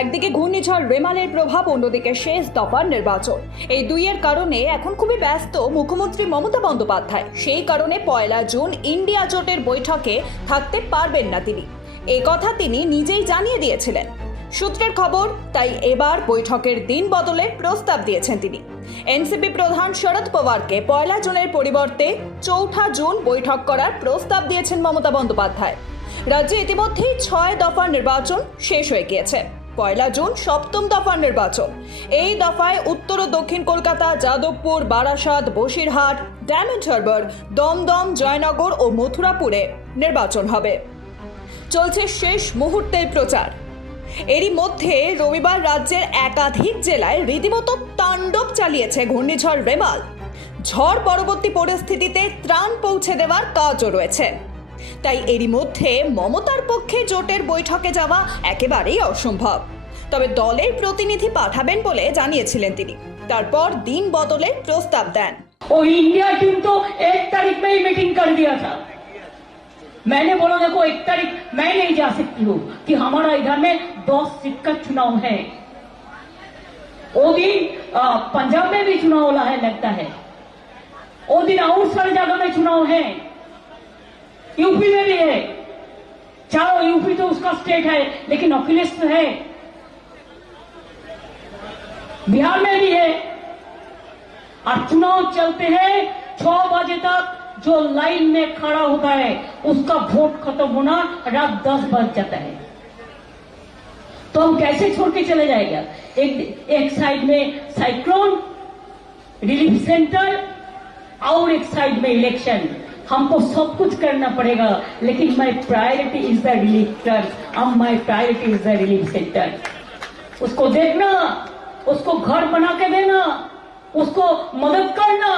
একদিকে ঘূর্ণিঝড় রেমালের প্রভাব, অন্যদিকে শেষ দফার নির্বাচন। এই দুইয়ের কারণে এখন খুবই ব্যস্ত মুখ্যমন্ত্রী মমতা বন্দ্যোপাধ্যায়। সেই কারণে পয়লা জুন ইন্ডিয়া জোটের বৈঠকে থাকতে পারবেন না তিনি। এ কথা তিনি নিজেই জানিয়ে দিয়েছিলেন। সূত্রের খবর, তাই এবার বৈঠকের দিন বদলে প্রস্তাব দিয়েছেন তিনি। এনসিপি প্রধান শরদ পাওয়ারকে পয়লা জুনের পরিবর্তে চৌঠা জুন বৈঠক করার প্রস্তাব দিয়েছেন মমতা বন্দ্যোপাধ্যায়। রাজ্যে ইতিমধ্যেই ছয় দফার নির্বাচন শেষ হয়ে গিয়েছে। পয়লা জুন সপ্তম দফার নির্বাচন। এই দফায় উত্তর ও দক্ষিণ কলকাতা, যাদবপুর, বারাসাত, বসিরহাট, ডায়মন্ড হারবার, দমদম, জয়নগর ও মথুরাপুরে নির্বাচন হবে। চলছে শেষ মুহূর্তের প্রচার। এরই মধ্যে রবিবার রাজ্যের একাধিক জেলায় রীতিমতো তাণ্ডব চালিয়েছে ঘূর্ণিঝড় রেমাল। ঝড় পরবর্তী পরিস্থিতিতে ত্রাণ পৌঁছে দেওয়ার কাজও রয়েছে। তাই এরই মধ্যে মমতার পক্ষে জোটের বৈঠকে যাওয়া একেবারেই অসম্ভব তবে দলের প্রতিনিধি পাঠাবেন বলে জানিয়েছিলেন তিনি তারপর দিন বদলে প্রস্তাব দেন वो इंडिया टीम तो एक तारीख में ही मीटिंग कर दिया था मैंने बोला देखो एक तारीख मैं नहीं जा सकती हूँ कि हमारा इधर में दस सीट का चुनाव है वो दिन अ, पंजाब में भी चुनाव वाला है लगता है वो दिन और सारी जगह में चुनाव है यूपी में भी है। चलो यूपी तो उसका स्टेट है, लेकिन अखिलेश तो है। बिहार में भी है। और चुनाव चलते हैं, छह बजे तक जो लाइन में खड़ा होता है, उसका वोट खत्म होना रात दस बज जाता है। तो हम कैसे छोड़ के चले जाएगा? एक एक साइड में साइक्लोन रिलीफ सेंटर और एक साइड में इलेक्शन हमको सब कुछ करना पड़ेगा, लेकिन my priority is the relief अब my priority is the relief centre उसको देखना, उसको घर बना के देना, उसको मदद करना,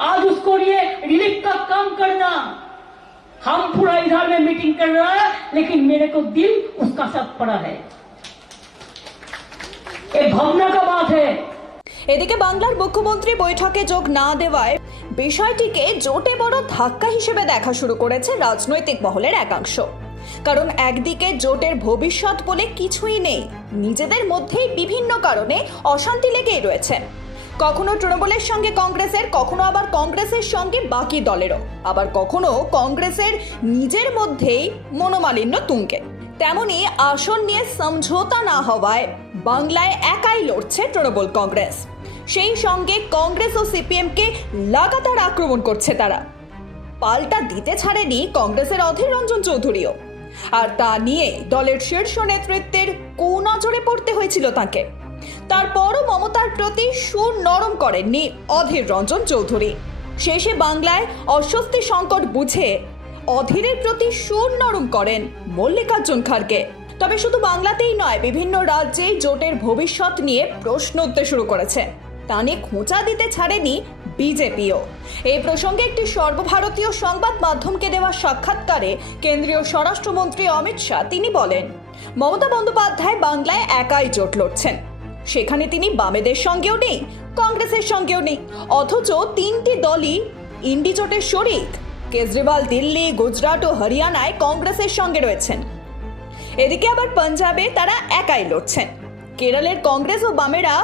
आज उसको लिए रिलीफ का काम करना। हम पूरा इधर में मीटिंग कर रहा है, लेकिन मेरे को दिल उसका साथ पड़ा है। ये भावना का बात है। এদিকে বাংলার মুখ্যমন্ত্রী বৈঠকে যোগ না দেওয়ায় বিষয়টিকে জোটে বড় ধাক্কা হিসেবে দেখা শুরু করেছে রাজনৈতিক মহলের একাংশ। কারণ একদিকে জোটের ভবিষ্যৎ বলে কিছুই নেই, নিজেদের মধ্যেই বিভিন্ন কারণে অশান্তি লেগেই রয়েছে। কখনো তৃণমূলের সঙ্গে কংগ্রেসের, কখনো আবার কংগ্রেসের সঙ্গে বাকি দলেরও। আবার কখনো কংগ্রেসের নিজের মধ্যেই মনোমালিন্য তুঙ্গে। তেমনি আসন নিয়ে সমঝোতা না হওয়ায় বাংলায় একাই লড়ছে তৃণমূল কংগ্রেস। সেই সঙ্গে কংগ্রেস ও সিপিএমকে লাগাতার আক্রমণ করছে তারা। পাল্টা দিতে ছাড়েনি কংগ্রেসের অধীর রঞ্জন চৌধুরীও। আর তা নিয়ে দলের শীর্ষ নেতৃত্বের কুনজরে পড়তে হয়েছিল তাকে। তারপরও মমতার প্রতি সুর নরম করেননি অধীর রঞ্জন চৌধুরী। শেষে বাংলায় অস্বস্তি সংকট বুঝে অধীরের প্রতি সুর নরম করেন মল্লিকার্জুন খাড়গে। তবে শুধু বাংলাতেই নয়, বিভিন্ন রাজ্যে জোটের ভবিষ্যৎ নিয়ে প্রশ্ন উঠতে শুরু করেছে। নিয়ে খোঁচা দিতে ছাড়েনি বিজেপিও। এই প্রসঙ্গে একটি সর্বভারতীয় সংবাদ মাধ্যমকে দেওয়া সাক্ষাৎকারে কেন্দ্রীয় স্বরাষ্ট্রমন্ত্রী অমিত শাহ তিনি বলেন, মমতা বন্দ্যোপাধ্যায় বাংলায় একাই জোট লড়ছেন। সেখানে তিনি বামেদের সঙ্গেও নেই, কংগ্রেসের সঙ্গেও নেই, অথচ তিনটি দলই ইন্ডি জোটের শরিক। কেজরিওয়াল দিল্লি, গুজরাট ও হরিয়ানায় কংগ্রেসের সঙ্গে রয়েছেন। এদিকে আবার পাঞ্জাবে তারা একাই লড়ছেন। কেরলের কংগ্রেস ও বামেরা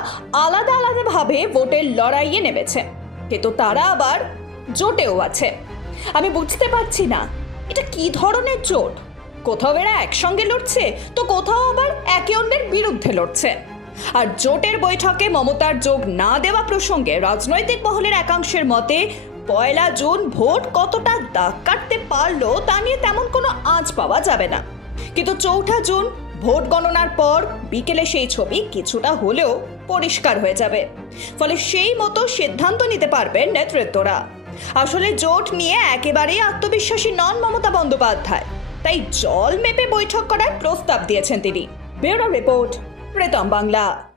আলাদা আলাদাভাবে ভোটের লড়াইয়ে নেমেছে। কিন্তু তারা আবার জোটেও আছে। আমি বুঝতে পারছি না, এটা কি ধরনের জোট? কোথাও এরা একসঙ্গে লড়ছে, তো কোথাও আবার একে অন্যের বিরুদ্ধে লড়ছে। আর জোটের বৈঠকে মমতার যোগ না দেওয়া প্রসঙ্গে রাজনৈতিক মহলের একাংশের মতে, পয়লা জুন ভোট কতটা দাগ কাটতে পারল তা নিয়ে তেমন কোনো আঁচ পাওয়া যাবে না। কিন্তু চৌঠা জুন ভোট গণনার পর বিকেলে সেই ছবি কিছুটা হলেও পরিষ্কার হয়ে যাবে। ফলে সেই মতো সিদ্ধান্ত নিতে পারবেন নেতৃত্বরা। আসলে জোট নিয়ে একেবারেই আত্মবিশ্বাসী নন মমতা বন্দ্যোপাধ্যায়। তাই জল মেপে বৈঠক করার প্রস্তাব দিয়েছেন তিনি। Bureau report, Pritam Bangla.